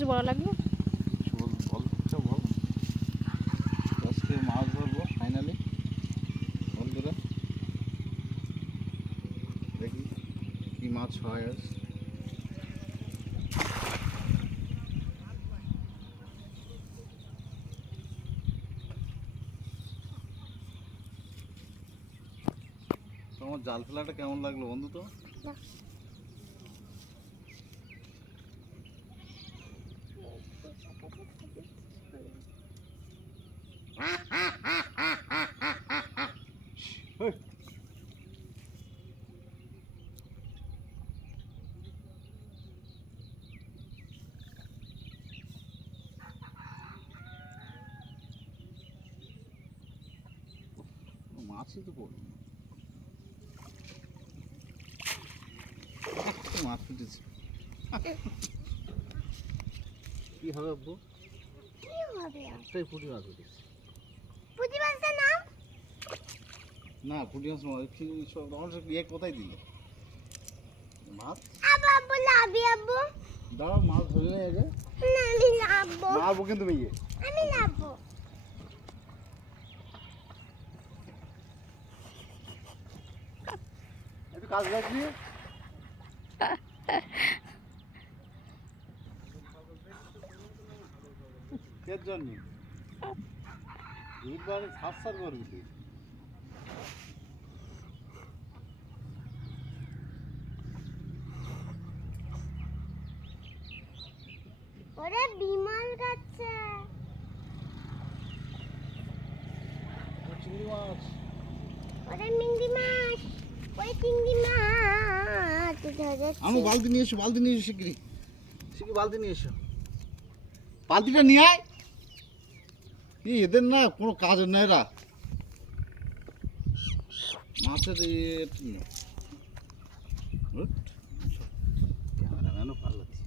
কিছু বলা লাগবে? বল বল সব বল। আজকে মাছ ধরবো ফাইনালি বন্ধুরা, দেখি কি মাছ হয় আজ। তোমার জাল ফেলাটা কেমন লাগলো বন্ধু? তো মাছই তো পড়লো না। মাছ ফুটেছে। কি হবে আব্বু? কি হবে? একটাই পুঁটি মাছ উঠেছে। পুঁটি মাছের নাম? না পুঁটি মাছ নয়, তখন সব ইয়ে কোথায় দিলে মাছ? আব্বু আব্বু লাভি আব্বু। দাঁড়াও মাছ ধরে নেই আগে। না আমি লাভবো। মারবো কিন্তু মেয়ে। আমি লাভবো। একটু কাজ লাগবে। এর জন্য দুধবার সার করবি তুই। ওরে বিমল গাছে। চিংড়ি মাছ। ওরে মিংদি মাছ। ওই চিংড়ি মাছ ধরেছে। আমি বালতি নিয়ে এসো, বালতি নিয়ে এসো শিগগিরি, শিগগিরি বালতি নিয়ে এসো। বালতিটা নিয়ে আয়। এদের না কোনো কাজের না এরা। মাছের ক্যামেরাম্যানও পাল্লাচ্ছে।